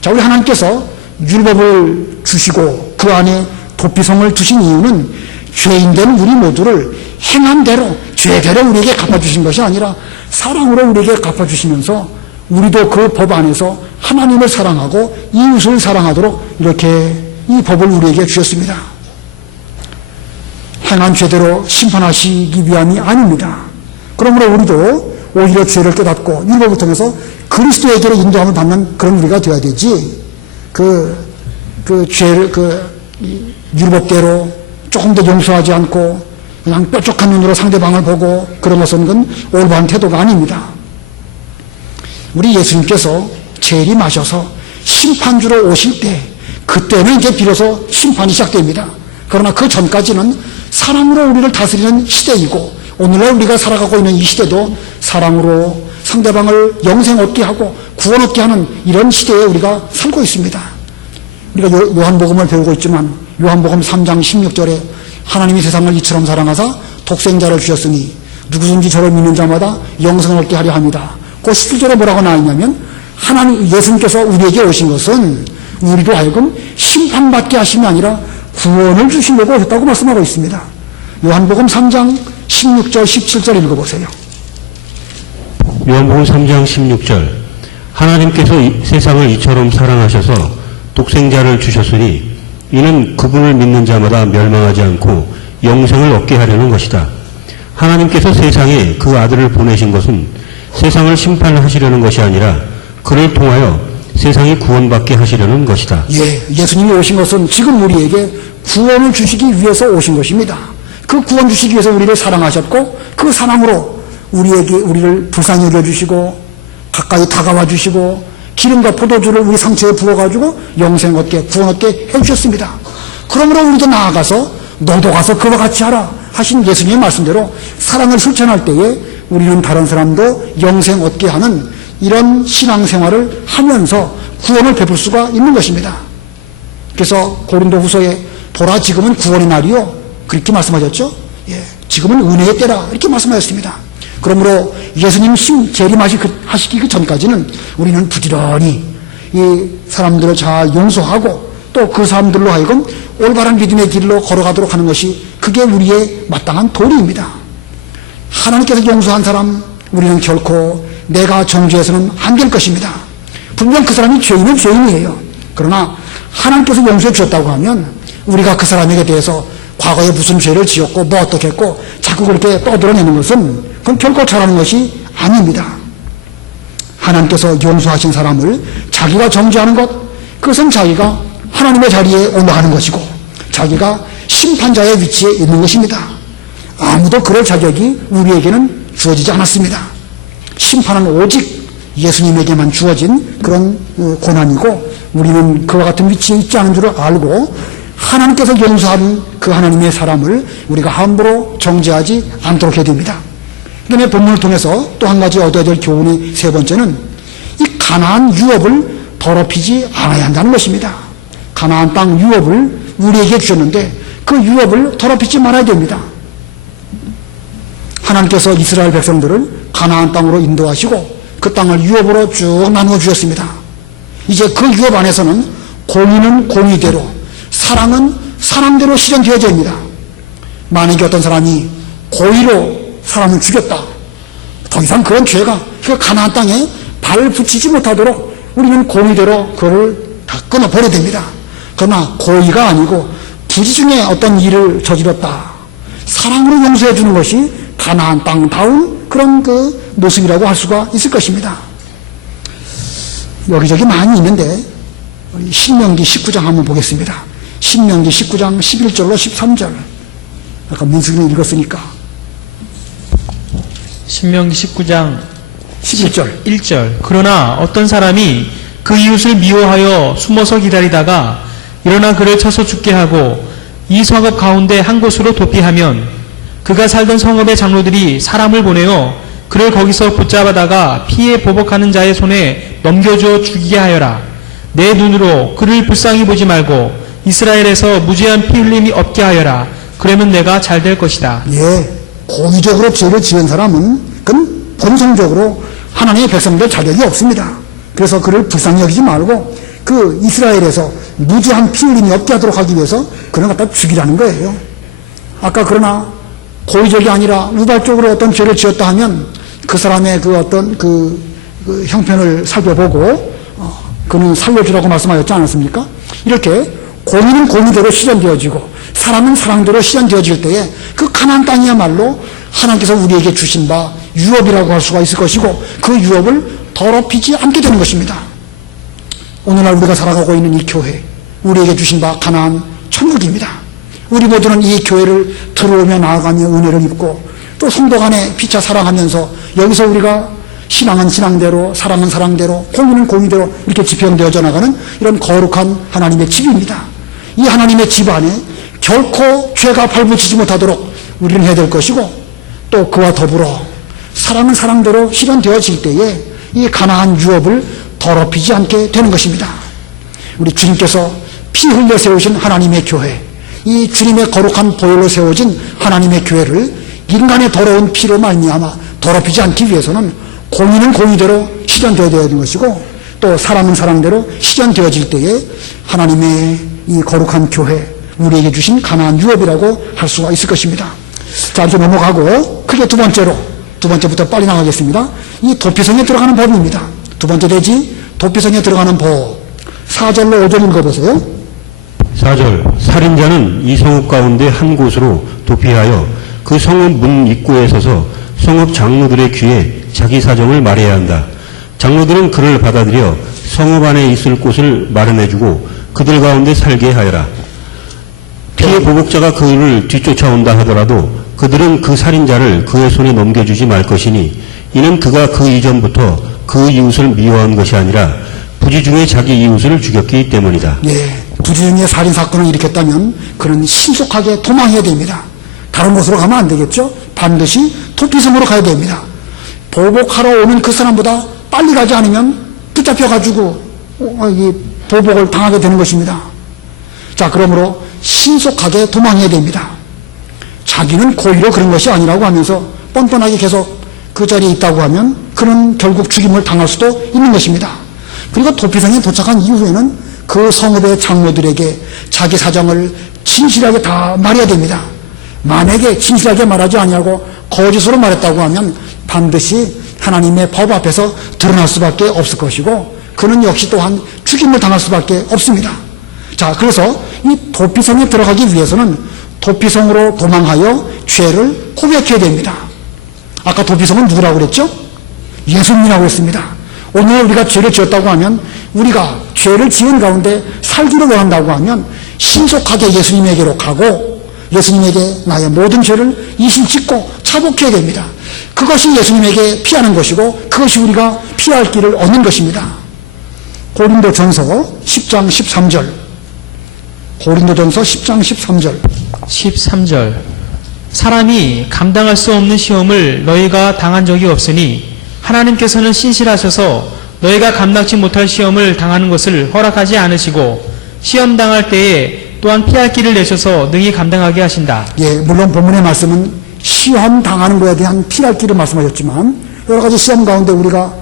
자, 우리 하나님께서 율법을 주시고 그 안에 도피성을 두신 이유는 죄인된 우리 모두를 행한 대로 죄대로 우리에게 갚아주신 것이 아니라 사랑으로 우리에게 갚아주시면서 우리도 그 법 안에서 하나님을 사랑하고 이웃을 사랑하도록 이렇게 이 법을 우리에게 주셨습니다. 행한 죄대로 심판하시기 위함이 아닙니다. 그러므로 우리도 오히려 죄를 깨닫고 율법을 통해서 그리스도에게로 인도함을 받는 그런 우리가 되어야 되지. 율법대로 조금 더 용서하지 않고 그냥 뾰족한 눈으로 상대방을 보고 그런 것은 그건 올바른 태도가 아닙니다. 우리 예수님께서 재림하셔서 심판주로 오실 때 그때는 이제 비로소 심판이 시작됩니다. 그러나 그 전까지는 사랑으로 우리를 다스리는 시대이고 오늘날 우리가 살아가고 있는 이 시대도 사랑으로 상대방을 영생 얻게 하고 구원 얻게 하는 이런 시대에 우리가 살고 있습니다. 우리가 요한복음을 배우고 있지만 요한복음 3장 16절에 하나님이 세상을 이처럼 사랑하사 독생자를 주셨으니 누구든지 저를 믿는 자마다 영생을 얻게 하려 합니다. 그 17절에 뭐라고 나와있냐면 하나님 예수님께서 우리에게 오신 것은 우리로 하여금 심판받게 하심이 아니라 구원을 주시려고 오셨다고 말씀하고 있습니다. 요한복음 3장 16절 17절 읽어보세요. 요한복음 3장 16절 하나님께서 세상을 이처럼 사랑하셔서 독생자를 주셨으니 이는 그분을 믿는 자마다 멸망하지 않고 영생을 얻게 하려는 것이다. 하나님께서 세상에 그 아들을 보내신 것은 세상을 심판하시려는 것이 아니라 그를 통하여 세상이 구원받게 하시려는 것이다. 예수님이 오신 것은 지금 우리에게 구원을 주시기 위해서 오신 것입니다. 그 구원 주시기 위해서 우리를 사랑하셨고 그 사랑으로 우리를 불쌍히 여겨주시고 가까이 다가와 주시고 기름과 포도주를 우리 상처에 부어가지고 영생 얻게 구원 얻게 해주셨습니다. 그러므로 우리도 나아가서 너도 가서 그와 같이 하라 하신 예수님의 말씀대로 사랑을 실천할 때에 우리는 다른 사람도 영생 얻게 하는 이런 신앙생활을 하면서 구원을 베풀 수가 있는 것입니다. 그래서 고린도후서에 보라 지금은 구원의 날이요 그렇게 말씀하셨죠. 지금은 은혜의 때라 이렇게 말씀하셨습니다. 그러므로 예수님 재림하시기 그 전까지는 우리는 부지런히 이 사람들을 잘 용서하고 또 그 사람들로 하여금 올바른 믿음의 길로 걸어가도록 하는 것이 그게 우리의 마땅한 도리입니다. 하나님께서 용서한 사람 우리는 결코 내가 정죄해서는 안 될 것입니다. 분명 그 사람이 죄인은 죄인이에요. 그러나 하나님께서 용서해 주셨다고 하면 우리가 그 사람에게 대해서 과거에 무슨 죄를 지었고 뭐 어떻게 했고 자꾸 그렇게 떠들어내는 것은 그건 결코 잘하는 것이 아닙니다. 하나님께서 용서하신 사람을 자기가 정죄하는 것 그것은 자기가 하나님의 자리에 올라가는 것이고 자기가 심판자의 위치에 있는 것입니다. 아무도 그럴 자격이 우리에게는 주어지지 않았습니다. 심판은 오직 예수님에게만 주어진 그런 고난이고 우리는 그와 같은 위치에 있지 않은 줄을 알고 하나님께서 용서하는 그 하나님의 사람을 우리가 함부로 정죄하지 않도록 해야 됩니다. 그다음에 본문을 통해서 또 한 가지 얻어야 될 교훈의 세 번째는 이 가나안 유업을 더럽히지 않아야 한다는 것입니다. 가나안 땅 유업을 우리에게 주셨는데 그 유업을 더럽히지 말아야 됩니다. 하나님께서 이스라엘 백성들을 가나안 땅으로 인도하시고 그 땅을 유업으로 쭉 나누어 주셨습니다. 이제 그 유업 안에서는 공의는 공의대로 사랑은 사랑대로 실현되어져 있습니다. 만약에 어떤 사람이 고의로 사람을 죽였다. 더 이상 그런 죄가 그 가나안 땅에 발 붙이지 못하도록 우리는 공의대로 그걸 다 끊어버려야 됩니다. 그러나 고의가 아니고 부지 중에 어떤 일을 저질렀다. 사랑으로 용서해 주는 것이 가나안 땅다운 그런 그 모습이라고 할 수가 있을 것입니다. 여기저기 많이 있는데 우리 신명기 19장 한번 보겠습니다. 신명기 19장 11절로 13절. 아까 민수기는 읽었으니까. 신명기 19장 11절. 1절. 그러나 어떤 사람이 그 이웃을 미워하여 숨어서 기다리다가 일어나 그를 쳐서 죽게 하고 이 성읍 가운데 한 곳으로 도피하면 그가 살던 성읍의 장로들이 사람을 보내어 그를 거기서 붙잡아다가 피해 보복하는 자의 손에 넘겨줘 죽이게 하여라. 내 눈으로 그를 불쌍히 보지 말고 이스라엘에서 무죄한 피 흘림이 없게 하여라. 그러면 내가 잘 될 것이다. 고의적으로 죄를 지은 사람은 그건 본성적으로 하나님의 백성들 자격이 없습니다. 그래서 그를 불쌍히 여기지 말고 그 이스라엘에서 무죄한 피 흘림이 없게 하도록 하기 위해서 그를 갖다 죽이라는 거예요. 아까 그러나 고의적이 아니라 우발적으로 어떤 죄를 지었다 하면 그 사람의 그 어떤 그 형편을 살펴보고 그는 살려주라고 말씀하셨지 않았습니까? 이렇게 공의는 공의대로 실현되어지고 사람은 사랑대로 실현되어질 때에 그 가나안 땅이야말로 하나님께서 우리에게 주신 바 유업이라고 할 수가 있을 것이고 그 유업을 더럽히지 않게 되는 것입니다. 오늘날 우리가 살아가고 있는 이 교회 우리에게 주신 바 가나안 천국입니다. 우리 모두는 이 교회를 들어오며 나아가며 은혜를 입고 또 성도 간에 피차 사랑하면서 여기서 우리가 신앙은 신앙대로, 사랑은 사랑대로, 공의는 공의대로 이렇게 지평되어져 나가는 이런 거룩한 하나님의 집입니다. 이 하나님의 집 안에 결코 죄가 발붙이지 못하도록 우리는 해야 될 것이고, 또 그와 더불어 사랑은 사랑대로 실현되어질 때에 이 가나안 유업을 더럽히지 않게 되는 것입니다. 우리 주님께서 피 흘려 세우신 하나님의 교회, 이 주님의 거룩한 보혈로 세워진 하나님의 교회를 인간의 더러운 피로 말미암아 더럽히지 않기 위해서는 공의는 공의대로 실현되어야 되는 것이고, 또 사랑은 사랑대로 실현되어질 때에 하나님의 이 거룩한 교회, 우리에게 주신 가나안 유업이라고 할 수가 있을 것입니다. 자, 이제 넘어가고 크게 두 번째부터 빨리 나가겠습니다. 이 도피성에 들어가는 법입니다. 두 번째 대지 도피성에 들어가는 법. 4절로 5절 읽어보세요. 4절 살인자는 이 성읍 가운데 한 곳으로 도피하여 그 성읍 문 입구에 서서 성읍 장로들의 귀에 자기 사정을 말해야 한다. 장로들은 그를 받아들여 성읍 안에 있을 곳을 마련해주고 그들 가운데 살게 하여라. 피해 보복자가 그를 뒤쫓아온다 하더라도 그들은 그 살인자를 그의 손에 넘겨주지 말 것이니 이는 그가 그 이전부터 그 이웃을 미워한 것이 아니라 부지 중에 자기 이웃을 죽였기 때문이다. 예, 부지 중에 살인사건을 일으켰다면 그는 신속하게 도망해야 됩니다. 다른 곳으로 가면 안 되겠죠? 반드시 도피성으로 가야 됩니다. 보복하러 오는 그 사람보다 빨리 가지 않으면 붙잡혀가지고 이 보복을 당하게 되는 것입니다. 자, 그러므로 신속하게 도망해야 됩니다. 자기는 고의로 그런 것이 아니라고 하면서 뻔뻔하게 계속 그 자리에 있다고 하면 그는 결국 죽임을 당할 수도 있는 것입니다. 그리고 도피성에 도착한 이후에는 그 성읍의 장로들에게 자기 사정을 진실하게 다 말해야 됩니다. 만약에 진실하게 말하지 아니하고 거짓으로 말했다고 하면 반드시 하나님의 법 앞에서 드러날 수밖에 없을 것이고, 그는 역시 또한 죽임을 당할 수밖에 없습니다. 자, 그래서 이 도피성에 들어가기 위해서는 도피성으로 도망하여 죄를 고백해야 됩니다. 아까 도피성은 누구라고 그랬죠? 예수님이라고 했습니다. 오늘 우리가 죄를 지었다고 하면, 우리가 죄를 지은 가운데 살기를 원한다고 하면 신속하게 예수님에게로 가고 예수님에게 나의 모든 죄를 이실 짓고 차복해야 됩니다. 그것이 예수님에게 피하는 것이고 그것이 우리가 피할 길을 얻는 것입니다. 고린도전서 10장 13절. 고린도전서 10장 13절. 13절 사람이 감당할 수 없는 시험을 너희가 당한 적이 없으니 하나님께서는 신실하셔서 너희가 감당치 못할 시험을 당하는 것을 허락하지 않으시고 시험 당할 때에 또한 피할 길을 내셔서 능히 감당하게 하신다. 예, 물론 본문의 말씀은 시험 당하는 것에 대한 피할 길을 말씀하셨지만 여러 가지 시험 가운데 우리가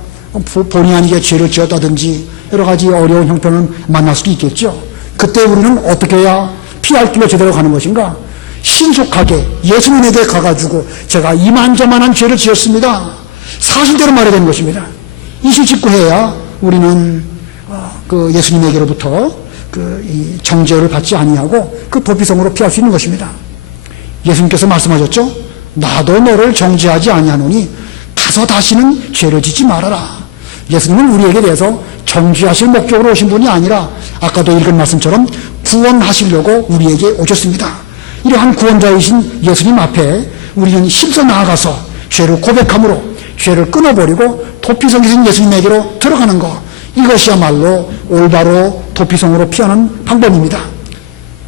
본의 아니게 죄를 지었다든지 여러 가지 어려운 형편을 만날 수도 있겠죠. 그때 우리는 어떻게 해야 피할 길로 제대로 가는 것인가? 신속하게 예수님에게 가가지고 제가 이만저만한 죄를 지었습니다. 사실대로 말해야 되는 것입니다. 이실 짓고 해야 우리는 그 예수님에게로부터 이 정죄를 받지 아니하고 그 도피성으로 피할 수 있는 것입니다. 예수님께서 말씀하셨죠? 나도 너를 정죄하지 아니하노니 가서 다시는 죄를 짓지 말아라. 예수님은 우리에게 대해서 정죄하실 목적으로 오신 분이 아니라 아까도 읽은 말씀처럼 구원하시려고 우리에게 오셨습니다. 이러한 구원자이신 예수님 앞에 우리는 힘써 나아가서 죄를 고백함으로 죄를 끊어버리고 도피성이신 예수님에게로 들어가는 것, 이것이야말로 올바로 도피성으로 피하는 방법입니다.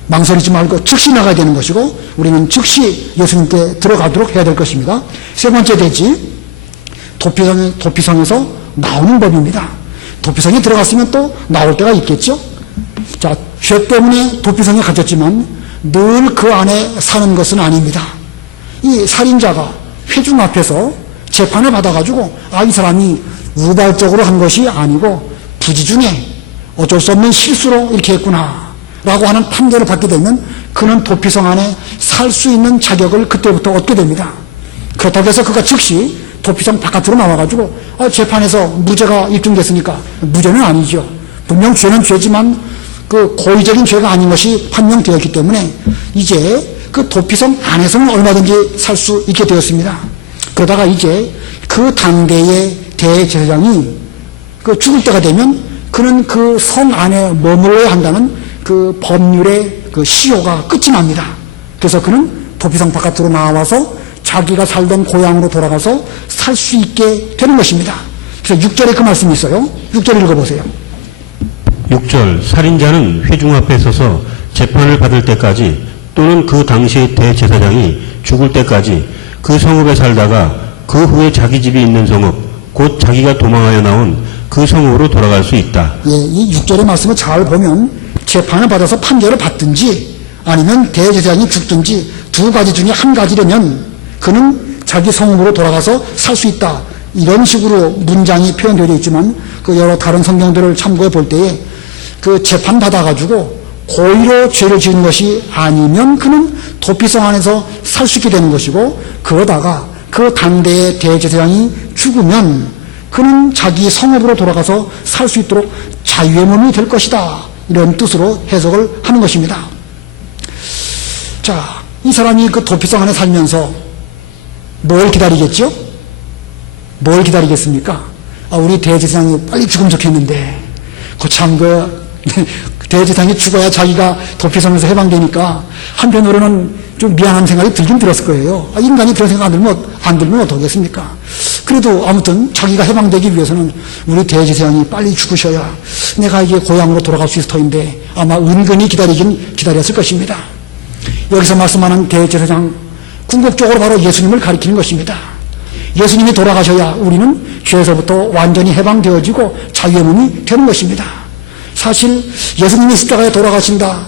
망설이지 말고 즉시 나가야 되는 것이고 우리는 즉시 예수님께 들어가도록 해야 될 것입니다. 세 번째 대지 도피성에서 나오는 법입니다. 도피성에 들어갔으면 또 나올 때가 있겠죠. 자, 죄 때문에 도피성에 갇혔지만 늘 그 안에 사는 것은 아닙니다. 이 살인자가 회중 앞에서 재판을 받아가지고 이 사람이 우발적으로 한 것이 아니고 부지 중에 어쩔 수 없는 실수로 이렇게 했구나 라고 하는 판결을 받게 되면 그는 도피성 안에 살 수 있는 자격을 그때부터 얻게 됩니다. 그렇다고 해서 그가 즉시 도피성 바깥으로 나와가지고 재판에서 무죄가 입증됐으니까 무죄는 아니죠. 분명 죄는 죄지만 그 고의적인 죄가 아닌 것이 판명되었기 때문에 이제 그 도피성 안에서는 얼마든지 살 수 있게 되었습니다. 그러다가 이제 그 당대의 대제사장이 그 죽을 때가 되면 그는 그 성 안에 머물러야 한다는 그 법률의 그 시효가 끝이 납니다. 그래서 그는 도피성 바깥으로 나와서 자기가 살던 고향으로 돌아가서 살 수 있게 되는 것입니다. 그래서 6절에 그 말씀이 있어요. 6절 읽어보세요. 6절 살인자는 회중 앞에 서서 재판을 받을 때까지 또는 그 당시의 대제사장이 죽을 때까지 그 성읍에 살다가 그 후에 자기 집이 있는 성읍 곧 자기가 도망하여 나온 그 성읍으로 돌아갈 수 있다. 예, 이 6절의 말씀을 잘 보면 재판을 받아서 판결을 받든지 아니면 대제사장이 죽든지 두 가지 중에 한 가지라면 그는 자기 성읍으로 돌아가서 살 수 있다. 이런 식으로 문장이 표현되어 있지만 그 여러 다른 성경들을 참고해 볼 때에 그 재판 받아가지고 고의로 죄를 지은 것이 아니면 그는 도피성 안에서 살 수 있게 되는 것이고 그러다가 그 당대의 대제사장이 죽으면 그는 자기 성읍으로 돌아가서 살 수 있도록 자유의 몸이 될 것이다. 이런 뜻으로 해석을 하는 것입니다. 자, 이 사람이 그 도피성 안에 살면서 뭘 기다리겠죠? 뭘 기다리겠습니까? 우리 대제사장이 빨리 죽으면 좋겠는데 참 대제사장이 죽어야 자기가 도피성에서 해방되니까 한편으로는 좀 미안한 생각이 들긴 들었을 거예요. 인간이 그런 생각 안 들면 어떡하겠습니까? 그래도 아무튼 자기가 해방되기 위해서는 우리 대제사장이 빨리 죽으셔야 내가 이제 고향으로 돌아갈 수 있을 터인데 아마 은근히 기다렸을 것입니다. 여기서 말씀하는 대제사장 궁극적으로 바로 예수님을 가리키는 것입니다. 예수님이 돌아가셔야 우리는 죄에서부터 완전히 해방되어지고 자유의 몸이 되는 것입니다. 사실 예수님이 십자가에 돌아가신다.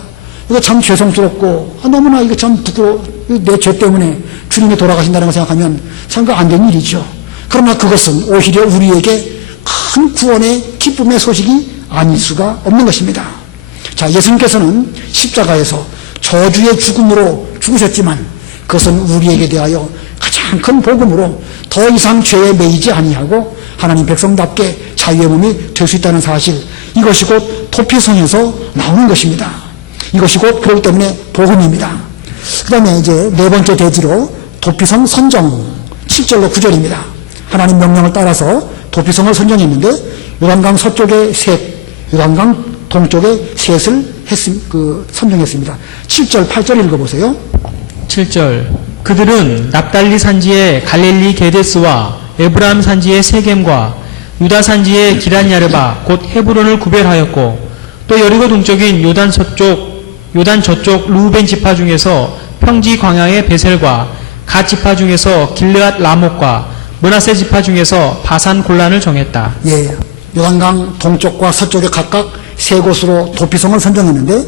이거 참 죄송스럽고 너무나 이거 참 부끄러워. 내 죄 때문에 주님이 돌아가신다는 걸 생각하면 참 그 안 된 일이죠. 그러나 그것은 오히려 우리에게 큰 구원의 기쁨의 소식이 아닐 수가 없는 것입니다. 자, 예수님께서는 십자가에서 저주의 죽음으로 죽으셨지만 그것은 우리에게 대하여 가장 큰 복음으로 더 이상 죄에 매이지 아니하고 하나님 백성답게 자유의 몸이 될 수 있다는 사실, 이것이 곧 도피성에서 나오는 것입니다. 이것이 곧 그렇기 때문에 복음입니다. 그 다음에 이제 네 번째 대지로 도피성 선정 7절로 9절입니다. 하나님 명령을 따라서 도피성을 선정했는데 요단강 서쪽에 셋, 요단강 동쪽에 셋을 선정했습니다. 7절 8절 읽어보세요. 7절 그들은 납달리 산지의 갈릴리 게데스와 에브라임 산지의 세겜과 유다 산지의 기란야르바 곧 헤브론을 구별하였고 또 여리고 동쪽인 요단 저쪽 루벤 지파 중에서 평지 광야의 베셀과 갓 지파 중에서 길르앗 라못과 므낫세 지파 중에서 바산 골란을 정했다. 예, 요단강 동쪽과 서쪽에 각각 세 곳으로 도피성을 선정했는데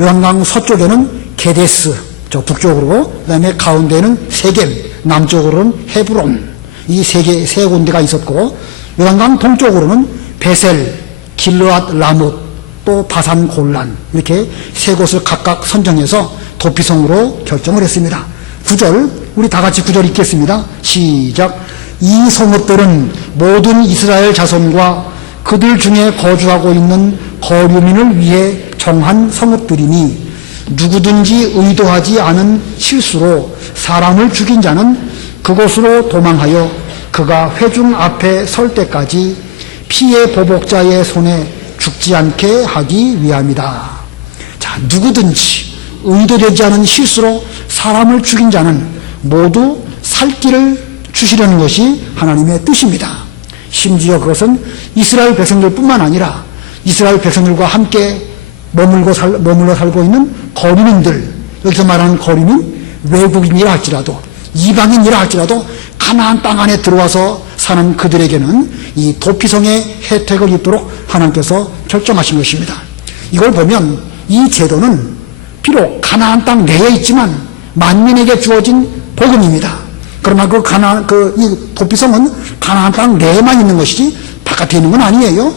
요단강 서쪽에는 게데스, 저 북쪽으로, 그 다음에 가운데는 세겜, 남쪽으로는 헤브론, 이 세 군데가 있었고 요단강 동쪽으로는 베셀, 길르앗 라못, 또 바산 골란, 이렇게 세 곳을 각각 선정해서 도피성으로 결정을 했습니다. 9절, 우리 다 같이 9절 읽겠습니다. 시작. 이 성읍들은 모든 이스라엘 자손과 그들 중에 거주하고 있는 거류민을 위해 정한 성읍들이니 누구든지 의도하지 않은 실수로 사람을 죽인 자는 그곳으로 도망하여 그가 회중 앞에 설 때까지 피해 보복자의 손에 죽지 않게 하기 위함이다. 자, 누구든지 의도되지 않은 실수로 사람을 죽인 자는 모두 살 길을 주시려는 것이 하나님의 뜻입니다. 심지어 그것은 이스라엘 백성들뿐만 아니라 이스라엘 백성들과 함께 머물러 살고 있는 거류민들, 여기서 말하는 거류민, 외국인이라 할지라도 이방인이라 할지라도 가나안 땅 안에 들어와서 사는 그들에게는 이 도피성의 혜택을 입도록 하나님께서 결정하신 것입니다. 이걸 보면 이 제도는 비록 가나안 땅 내에 있지만 만민에게 주어진 복음입니다. 그러나 이 도피성은 가나안 땅 내에만 있는 것이지 바깥에 있는 건 아니에요.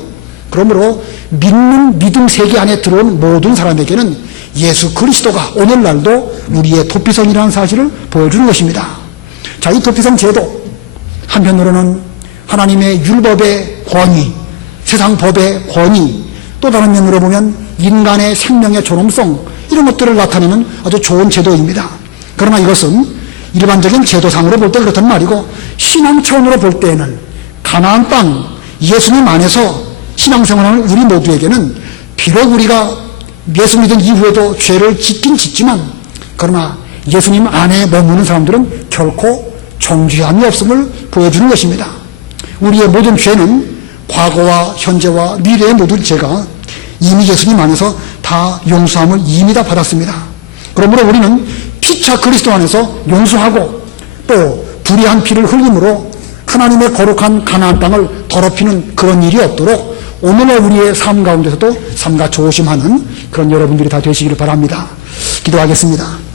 그러므로 믿는 믿음 세계 안에 들어온 모든 사람에게는 예수 그리스도가 오늘날도 우리의 도피성이라는 사실을 보여주는 것입니다. 자, 이 도피성 제도, 한편으로는 하나님의 율법의 권위, 세상 법의 권위, 또 다른 면으로 보면 인간의 생명의 존엄성, 이런 것들을 나타내는 아주 좋은 제도입니다. 그러나 이것은 일반적인 제도상으로 볼 때 그렇단 말이고 신앙 차원으로 볼 때에는 가나안 땅 예수님 안에서 신앙생활하는 우리 모두에게는 비록 우리가 예수 믿은 이후에도 죄를 짓긴 짓지만 그러나 예수님 안에 머무는 사람들은 결코 정죄함이 없음을 보여주는 것입니다. 우리의 모든 죄는 과거와 현재와 미래의 모든 죄가 이미 예수님 안에서 다 용서함을 이미 다 받았습니다. 그러므로 우리는 피차 그리스도 안에서 용서하고 또 불의한 피를 흘림으로 하나님의 거룩한 가나안 땅을 더럽히는 그런 일이 없도록 오늘의 우리의 삶 가운데서도 삼가 조심하는 그런 여러분들이 다 되시기를 바랍니다. 기도하겠습니다.